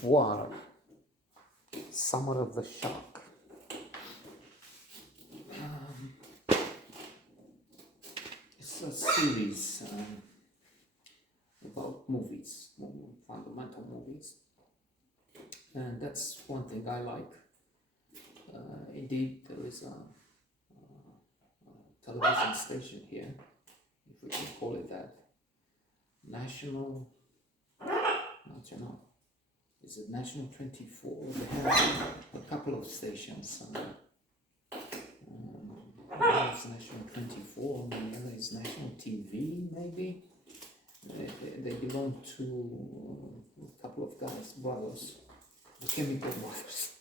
Voir, Summer of the Shark. It's a series about movies, fundamental movies, and that's one thing I like. Indeed, there is a television station here, if we can call it that. National, is it National 24? They have a couple of stations. One is National 24, and the other is National TV, maybe. They belong to a couple of guys, brothers, the Chemical Brothers.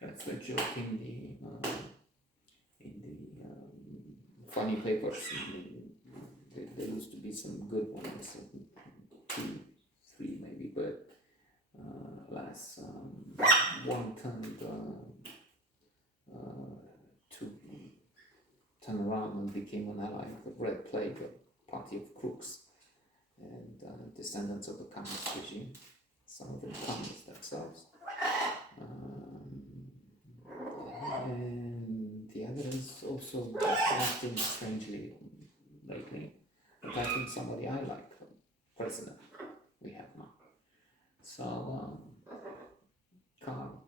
That's the joke in the funny papers. There used to be some good ones, 2, 3 maybe, but last one turned to turn around and became an ally of the Red Plague, a party of crooks and descendants of the communist regime. Some of them communists themselves. And the other is also acting strangely lately, attacking somebody I like, president we have now. So, Karl,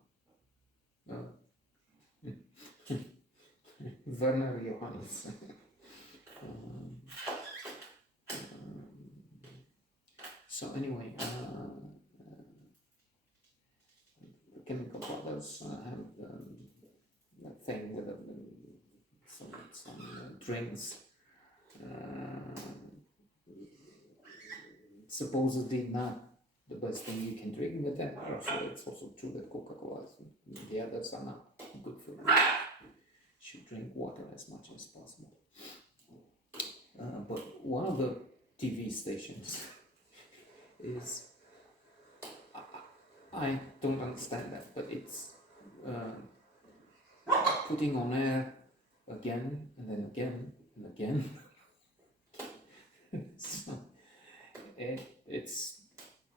Werner Johannes. So anyway, Chemical Brothers have that thing with some drinks. Supposedly not the best thing you can drink, but then also it's also true that Coca-Cola and the others are not good for you. Should drink water as much as possible. But one of the TV stations is, I don't understand that, but it's putting on air again and then again and again. So it's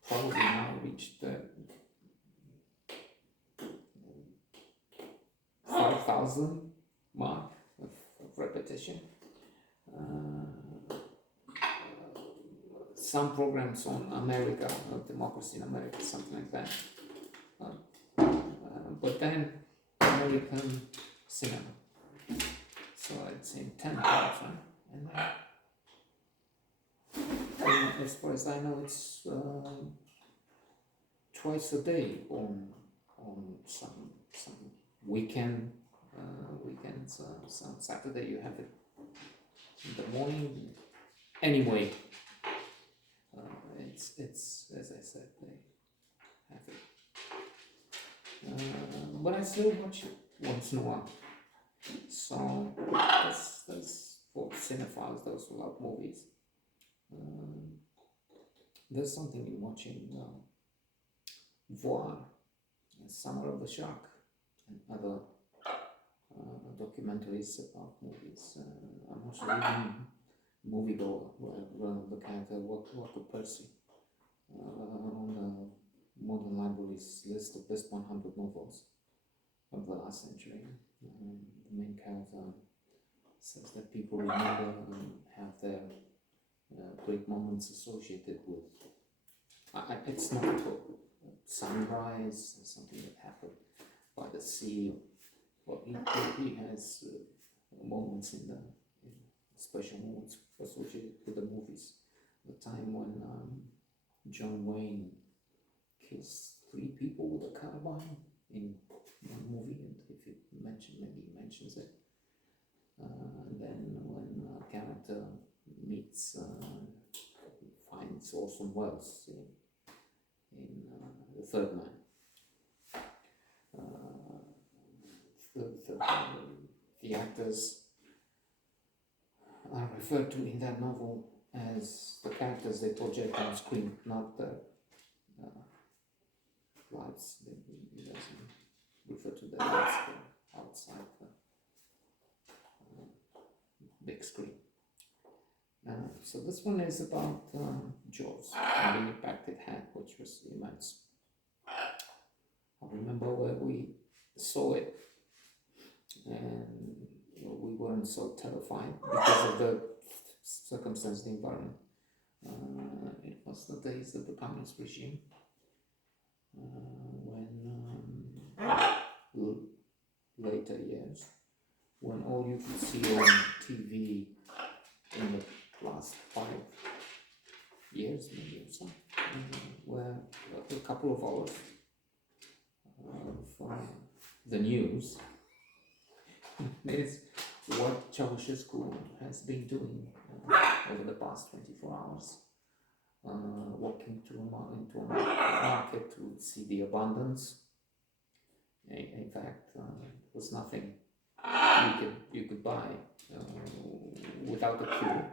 probably now reached the 5,000 mark of repetition. Some programs on America, Democracy in America, something like that. But then American cinema. So it's in 10 parts, right? And as far as I know, it's twice a day on some weekends. Some Saturday you have it in the morning. Anyway, it's as I said, they have it. But I still watch it once in a while. So that's for cinephiles, those who love movies. There's something in watching Voir, Summer of the Shark, and other documentaries about movies. I'm also reading Moviegoer, where the character Walker Percy on the Modern Library's list of best 100 novels of the last century. The main character says that people remember and have their great moments associated with. It's not a sunrise, something that happened by the sea. Well, he has moments special moments associated with the movies. The time when John Wayne kills 3 people with a carbine in one movie, and if it maybe he mentions it. And then when a character finds Orson Welles in The Third Man. The actors are referred to in that novel as the characters they project on screen, not the lives. He doesn't refer to the lives outside the big screen. So this one is about Jaws and the impact it had, which was immense. I remember where we saw it, and we weren't so terrified because of the circumstance, the environment. It was the days of the communist regime, when later years, when all you could see on TV in the last 5 years, maybe or so, were a couple of hours of the news is what Ceausescu has been doing over the past 24 hours. Walking into a market to see the abundance. In fact, it was nothing you could buy without a queue,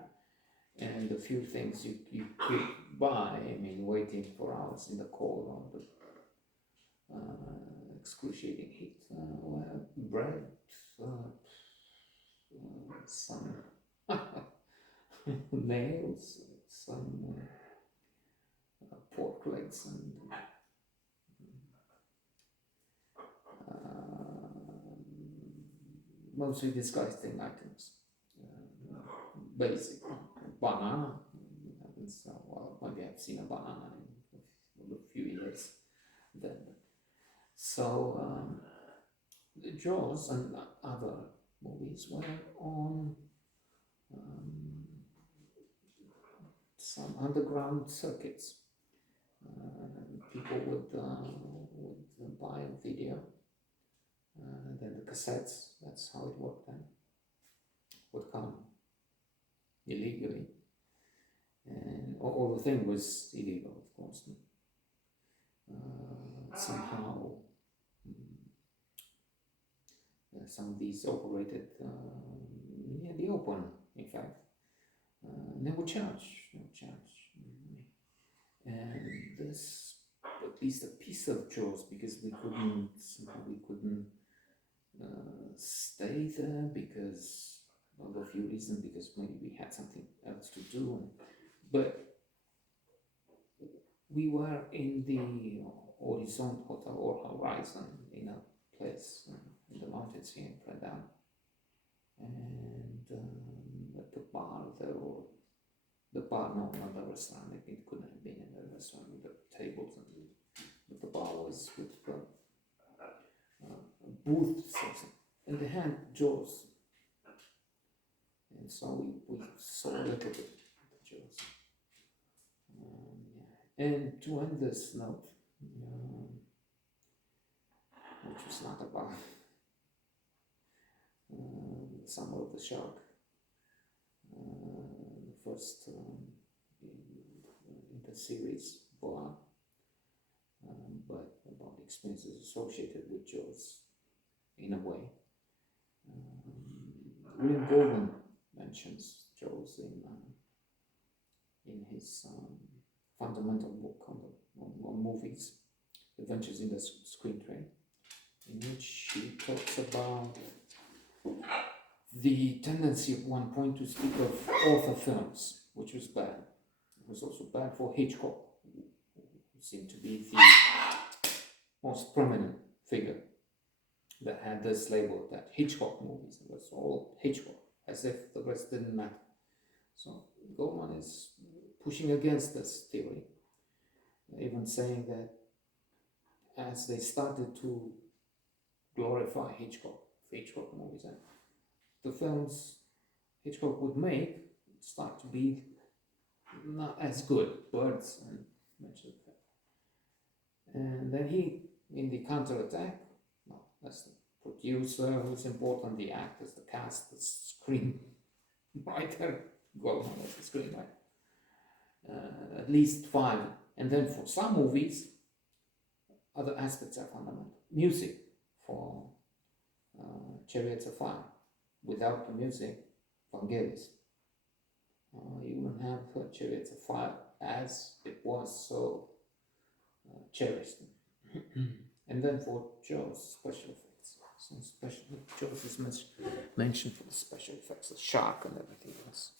and the few things you could buy, I mean, waiting for hours in the cold on the excruciating heat, were bread, some nails, some pork legs, and mostly disgusting items. Basic banana. Well, maybe I've seen a banana in a few years then. So the Jaws and other movies were on some underground circuits. People would buy a video, then the cassettes, that's how it worked then, would come illegally. And all the thing was illegal, of course. Somehow, some of these operated in the open, in fact. They would charge. And this, at least a piece of Jaws, because we couldn't stay there because of a few reasons, because maybe we had something else to do, but we were in the Horizon Hotel or Horizon, in a place in the mountains here in Predam, and at the bar there were no, not the restaurant. It couldn't have been in the restaurant with the tables, but the bar was with booths, and they had Jaws, and so we saw a little bit of the Jaws. And to end this note, which was not about the Summer of the Shark, the first in the series, Voir, but about experiences associated with Jaws in a way. William Goldman mentions Jaws in his fundamental book on movies, Adventures in the Screen Trade, in which he talks about the tendency at one point to speak of author films, which was bad. It was also bad for Hitchcock, who seemed to be the most prominent figure that had this label, that Hitchcock movies. It was all Hitchcock, as if the rest didn't matter. So Goldman is pushing against this theory, even saying that as they started to glorify Hitchcock movies, and the films Hitchcock would make start to be not as good, Birds and mentioned that. And then he, in the counterattack, well, that's the producer who's important, the actors, the cast, the screenwriter, Goldman was the screenwriter. At least 5, and then for some movies, other aspects are fundamental. Music for Chariots of Fire. Without the music, Vangelis, you wouldn't have Chariots of Fire as it was so cherished. And then for Jaws, special effects. So Jaws is mentioned for the special effects, the shark and everything else.